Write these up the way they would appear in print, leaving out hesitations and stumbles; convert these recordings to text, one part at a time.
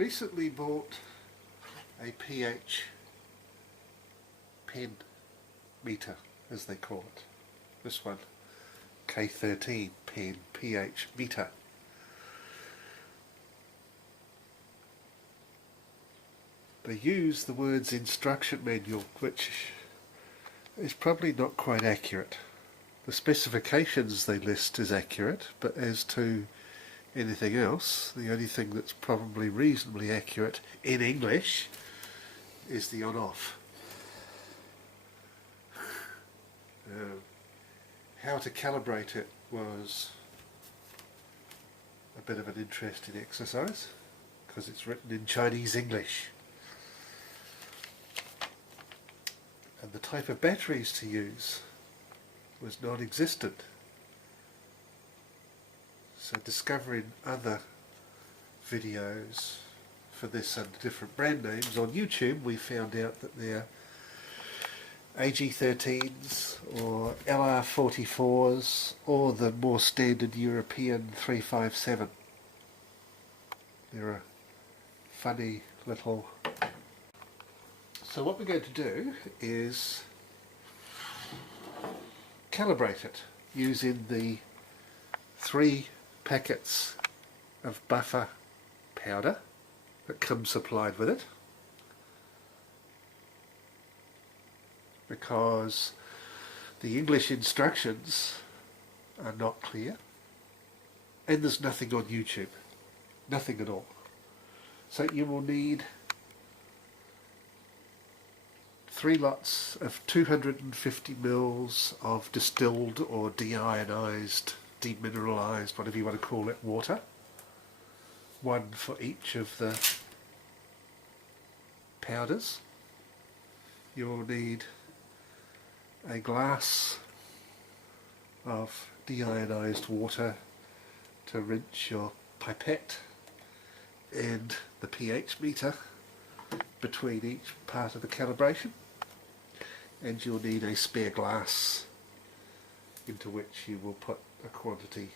recently bought a pH pen meter, as they call it. This one, K13 pen pH meter. They use the words instruction manual, which is probably not quite accurate. The specifications they list is accurate, but as to anything else, the only thing that's probably reasonably accurate in English is the on-off. How to calibrate it was a bit of an interesting exercise, because it's written in Chinese English. And the type of batteries to use was non-existent. So discovering other videos for this under different brand names on YouTube, we found out that they're AG13s or LR44s or the more standard European 357. They're a funny little... So what we're going to do is calibrate it using the 3 packets of buffer powder that come supplied with it, because the English instructions are not clear and there's nothing on YouTube, nothing at all. So you will need 3 lots of 250 mils of distilled or deionized, demineralized, whatever you want to call it, water. 1 for each of the powders. You'll need a glass of deionized water to rinse your pipette and the pH meter between each part of the calibration, and you'll need a spare glass into which you will put a quantity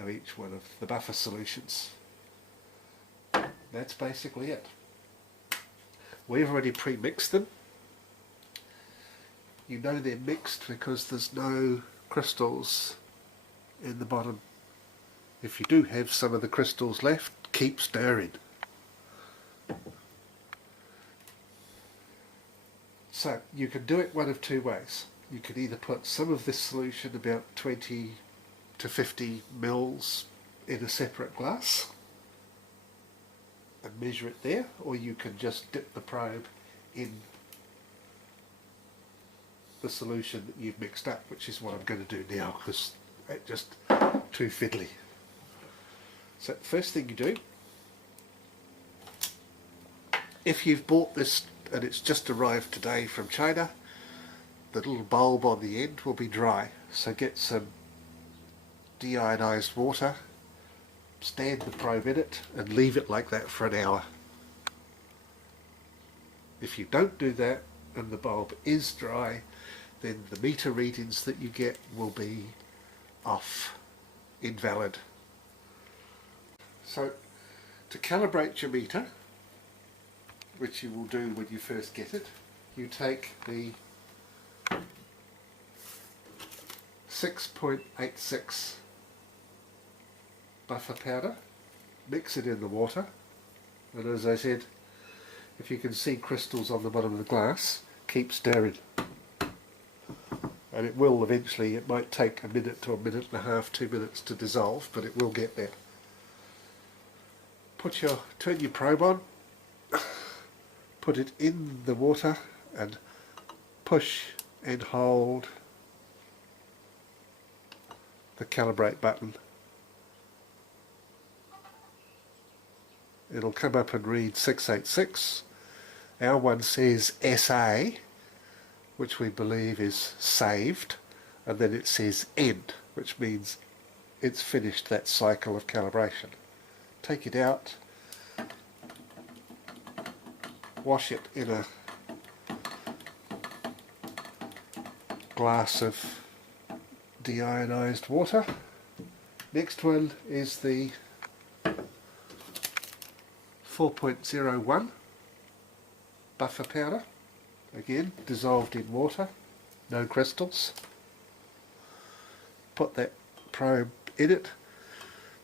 of each one of the buffer solutions. That's basically it. We've already pre-mixed them. You know they're mixed because there's no crystals in the bottom. If you do have some of the crystals left, keep stirring. So you can do it one of 2 ways. You can either put some of this solution, about 20 to 50 mils, in a separate glass and measure it there, or you can just dip the probe in the solution that you've mixed up, which is what I'm going to do now because it's just too fiddly. So first thing you do, if you've bought this and it's just arrived today from China, the little bulb on the end will be dry, so get some deionized water, stand the probe in it and leave it like that for an hour. If you don't do that and the bulb is dry, then the meter readings that you get will be off, invalid. So to calibrate your meter, which you will do when you first get it, you take the 6.86 buffer powder, mix it in the water, and as I said, if you can see crystals on the bottom of the glass, keep stirring. And it will eventually, it might take a minute to a minute and a half, 2 minutes to dissolve, but it will get there. Turn your probe on, put it in the water and push and hold the calibrate button. It'll come up and read 686. Our one says SA, which we believe is saved, and then it says end, which means it's finished that cycle of calibration. Take it out, wash it in a glass of deionized water. Next one is the 4.01 buffer powder, again dissolved in water, no crystals. Put that probe in it.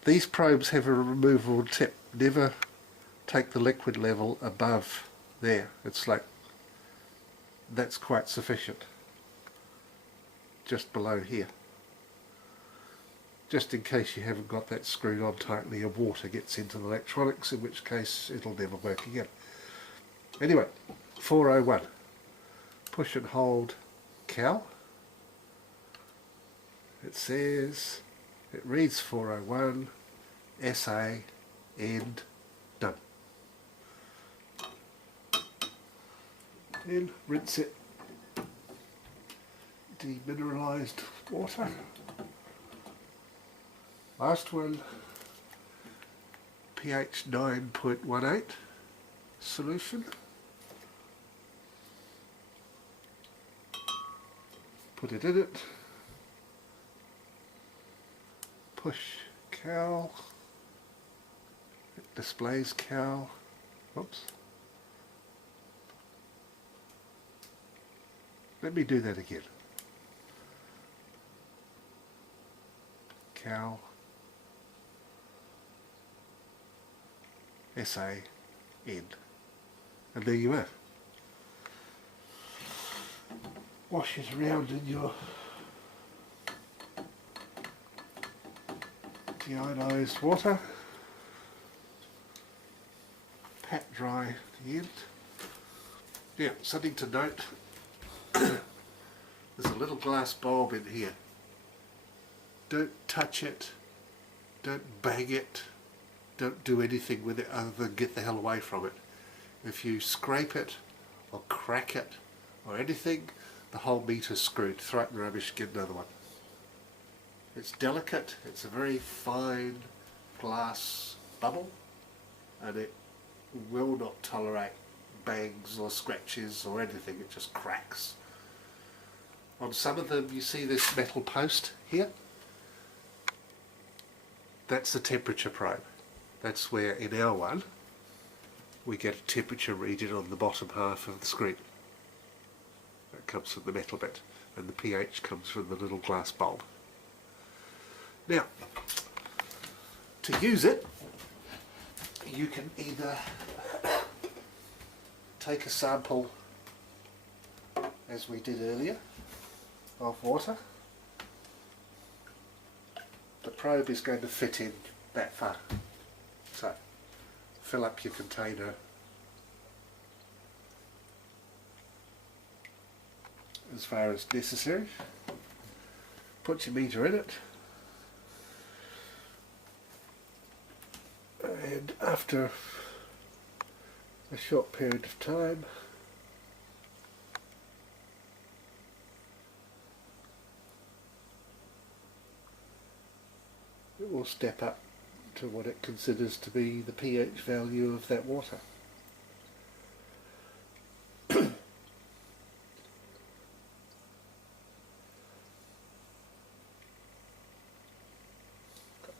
These probes have a removable tip. Never take the liquid level above there. It's like, that's quite sufficient. Just below here. Just in case you haven't got that screwed on tightly and water gets into the electronics, in which case it'll never work again. Anyway, 401. Push and hold cal. It says, it reads 401, SA, end, done. Then rinse it, demineralized water. Last one, pH 9.18 solution. Put it in it. Push cal. It displays cal. Oops. Let me do that again. Cal. SA, end. And there you are. Wash it around in your deionized water. Pat dry at the end. Now, something to note. There's a little glass bulb in here. Don't touch it. Don't bang it. Don't do anything with it other than get the hell away from it. If you scrape it or crack it or anything, the whole meter's screwed. Throw it in the rubbish, get another one. It's delicate, it's a very fine glass bubble, and it will not tolerate bangs or scratches or anything. It just cracks. On some of them you see this metal post here. That's the temperature probe. That's where, in our one, we get a temperature reading on the bottom half of the screen. That comes from the metal bit, and the pH comes from the little glass bulb. Now, to use it, you can either take a sample, as we did earlier, of water. The probe is going to fit in that far. So, fill up your container as far as necessary. Put your meter in it. And after a short period of time, it will step up to what it considers to be the pH value of that water. Got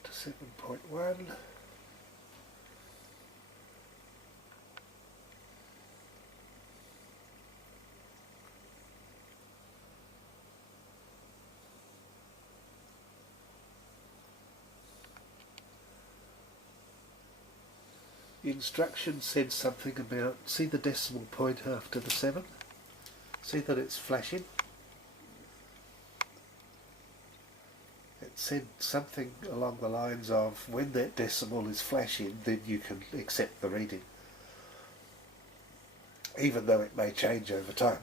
to 7.1. The instruction said something about, see the decimal point after the 7? See that it's flashing? It said something along the lines of, when that decimal is flashing, then you can accept the reading, even though it may change over time.